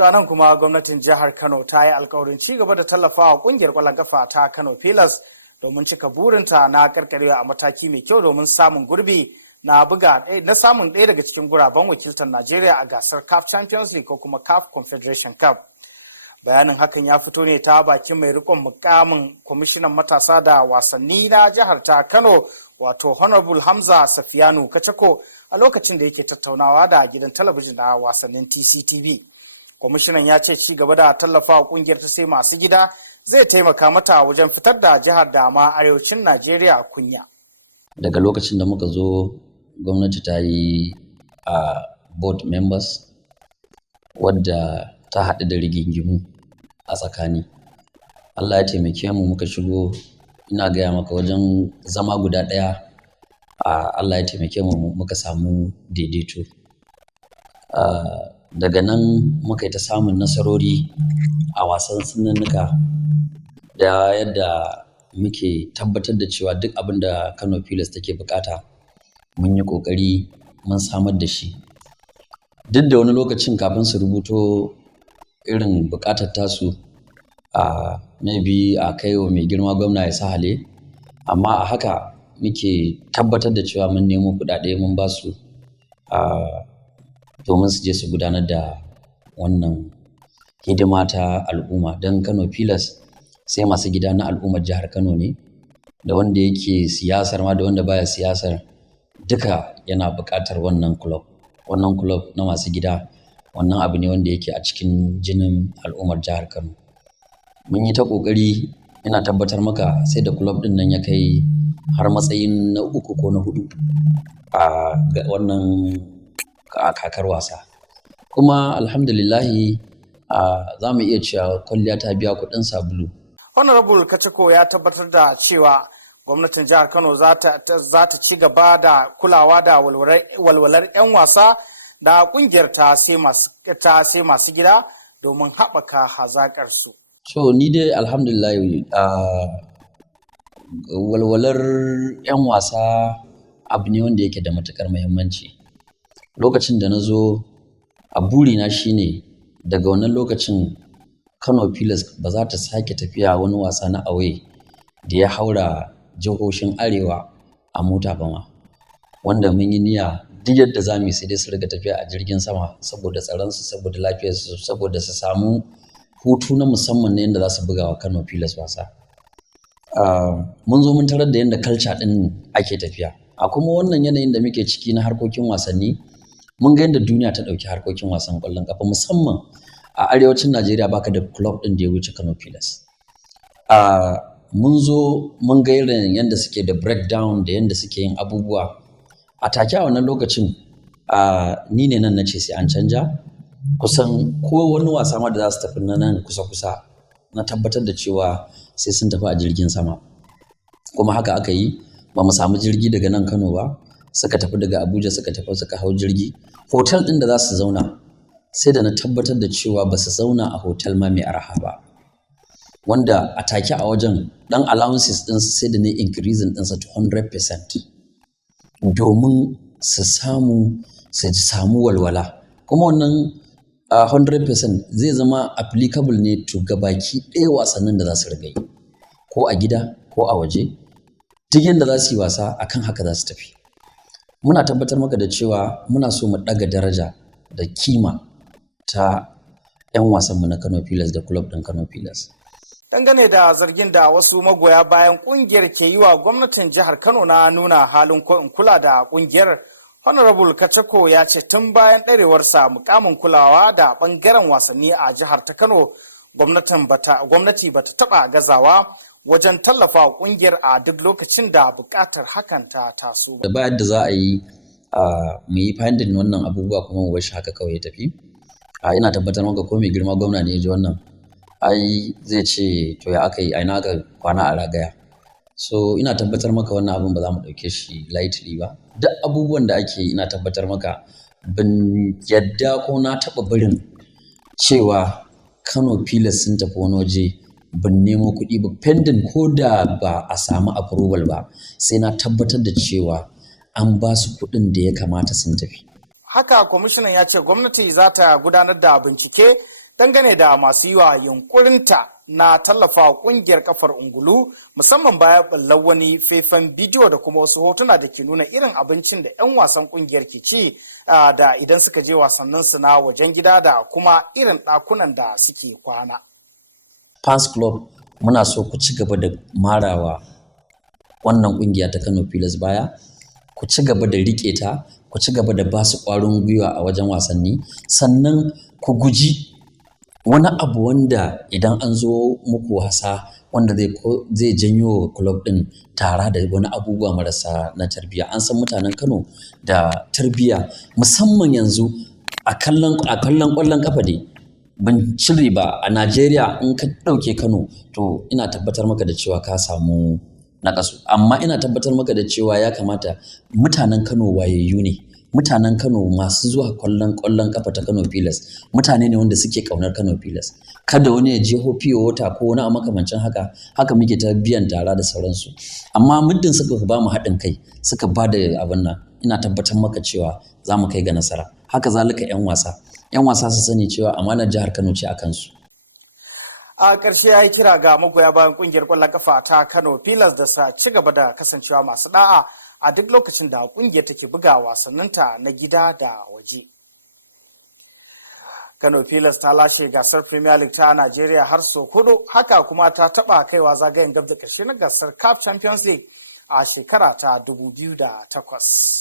To nan kuma gwamnatin jihar Kano ta yi alkawarin ci gaba da tallafawa kungiyar kwallon kafa ta Kano Pillars domin cika burinta na karkarewa a mataki mai kyau domin samun gurbi na samun ɗaya daga cikin guraben wakiltar Najeriya a gasar CAF Champions League ko kuma CAF Confederation Cup. Bayanin hakan ya fito ne ta bakin mai rikon mukamin kwamishinan matasa da wasanni na jihar ta Kano wato Honorable Hamza Safiyanu Kachako a lokacin da yake tattaunawa da gidan talabijin na wasannin TCTV. Kwamishinan ya ce ci gaba da tallafawa kungiyar ta sai masu gida zai taimaka mata wajen fitar da jihar da ma arewacin Najeriya a kunya. Daga lokacin da muka zo gwamnati ta yi a board members wadda ta haɗu da rigingimu a tsakani. Allah ya taimake mu muka shigo, ina gaya maka wajen zama guda ɗaya Allah ya taimake mu muka samu daidaito. Daga nan muka yi ta samun nasarori a wasan sunannuka da yadda muke tabbatar da cewa duk abin da Kano Pillars take bukata mun yi kokari mun samar da shi. Duk da wani lokacin kafin su rubuto irin bukatar tasu maybe a kai wa mai girma gwamna ya sahale, amma a haka muke tabbatar da cewa mun nemo kuɗaɗe mun ba su domin su je su gudanar da wannan hidima ta al'umma. Don Kano Pillars sai masu gida na al'ummar jihar Kano ne, da wanda yake siyasar ma da wanda baya siyasar duka yana buƙatar wannan club na masu gida. Wannan abu ne wanda yake a cikin jinin al'ummar jihar Kano. Mun yi ta ƙoƙari, ina tabbatar maka sai da club ɗin nan ya kai har matsayin na 3 ko na 4 a wannan kakar wasa. Kuma alhamdulillahi za mu iya cewa kwalliya ta biya kuɗin sabulu. Honorable Kachako ya tabbatar da cewa gwamnatin jihar Kano za ta ci gaba da kulawa da walwalar 'yan wasa da kungiyar ta sai masu gida domin haɓaka hazaƙarsu. So ni dai alhamdulillah walwalar 'yan wasa abu ne wanda yake da matuƙar muhimmanci. Lokacin da na zo a burina shine daga wannan lokacin Kano Pillars ba za ta sake tafiya wani wasa na away da ya haura jihohin arewa a mota ba ma, wanda mun yi niyya duk yadda za mu yi sai dai su riga tafiya a jirgin sama saboda tsaronsu, saboda lafiyarsu, saboda su samu hutu na musamman na yadda za su buga wa Kano Pillars wasa. Mun zo mun tarar da yadda culture ɗin ake tafiya. A kuma wannan yanayin da muke ciki na harkokin wasanni, mun ga yadda duniya ta ɗauki harkokin wasan ƙwallon ƙafa, musamman a arewacin Najeriya baka da club ɗin da ya wuce Kano Pillars. Mun zo mun ga irin yadda suke da breakdown da yadda suke yin abubuwa. A take a wannan lokacin ni ne nan na ce sai an canja. Kusan ko wani wasa ma da za su tafi na nan kusa-kusa na tabbatar da cewa sai sun tafi a jirgin sama. Kuma haka aka yi, ba mu samu jirgi daga nan Kano ba, suka tafi daga Abuja suka hau jirgi. Hotel ɗin da za su zauna sai da na tabbatar da cewa ba su zauna a hotel ma mai arha ba, wanda a take a wajen ɗan allowances ɗinsu sai da na increasing ɗinsa to 100% domin su samu walwala. Kuma wannan 100% zai zama applicable ne to gabaki ɗaya wasannin da za su riga yi, ko a gida ko a waje. Duk yadda za su yi wasa akan haka za su tafi. Muna tabbatar maka da cewa muna so mu ɗaga daraja da kima ta 'yan wasanmu na Kano Pillars da club ɗin Kano Pillars. Dangane da zargin da wasu magoya bayan kungiyar ke yi wa gwamnatin jihar Kano na nuna halin ko in kula da kungiyar, Honorable Kachako ya ce tun bayan ɗarewarsa mukamin kulawa da ɓangaren wasanni a jihar ta Kano, gwamnati bata taɓa gazawa wajen tallafa kungiyar a duk lokacin da buƙatar hakan ta taso. Da bayan da za a yi mu yi finding wannan abubuwa kuma mu bar shi haka kawai ya tafi. Ina tabbatar maka ko mai girma gwamna ne ya ji wannan, ai zai ce to ya aka yi aina aka kwana a ragaya. So ina tabbatar maka wannan abin ba za mu ɗauke shi lightly ba. Duk abubuwan da ake yi ina tabbatar maka ban yadda ko na taɓa barin cewa Kano Pillars sun tafi wani waje ban nemo kuɗi ba, pending ko da ba a samu approval ba, sai na tabbatar da cewa an ba su kuɗin da ya kamata sun tafi. Haka kwamishinan ya ce gwamnati za ta gudanar da bincike dangane da masu yi wa yunkurinta na tallafawa kungiyar kafar ungulu, musamman bayan ballar wani faifan bidiyo da kuma wasu hotuna da ke nuna irin abincin da 'yan wasan kungiyar ke ci da idan suka je wasannin su na wajen gida da kuma irin ɗakunan da suke kwana. Fans Club muna so ku ci gaba da marawa wannan kungiya ta Kano Pilas baya, ku ci gaba da rike ta, ku ci gaba da ba su ƙwarin gwiwa a wajen wasanni, sannan ku guji wani abu wanda idan an zo muku wasa wanda zai janyo club din tara da wani abubuwa marasa na tarbiyya. An san mutanen Kano da tarbiyya, musamman yanzu a kallon ƙwallon kafa ne. Ban cire ba a Najeriya, in ka ɗauke Kano to ina tabbatar maka da cewa ka samu naƙasu, amma ina tabbatar maka da cewa ya kamata mutanen Kano wayayyu ne. Mutanen Kano masu zuwa ƙwallon kafa ta Kano Pilas mutane ne wanda suke ƙaunar Kano Pilas. Kada wani ya je hofiyo wata ko wani a makamancin haka muke ta biyan tara da sauransu. Amma muddin suka ba mu haɗin kai, suka ba da abin nan, ina tabbatar maka cewa za mu kai ga nasara. Haka zalika 'yan wasa su sani cewa amanar jihar Kano ce a kansu. A ƙarshe ya yi kira ga magoya bayan ƙungiyar ƙwallon kafa ta Kano Pilas da sa ci gaba da kasancewa masu da'a a duk lokacin da ƙungiyar take buga wasanninta na gida da waje. Kano Pilas ta lashe gasar Premier League ta Najeriya har sau 4, haka kuma ta taɓa kaiwa zagayen gab da ƙarshe na gasar CAF Champions League a shekara ta 2008.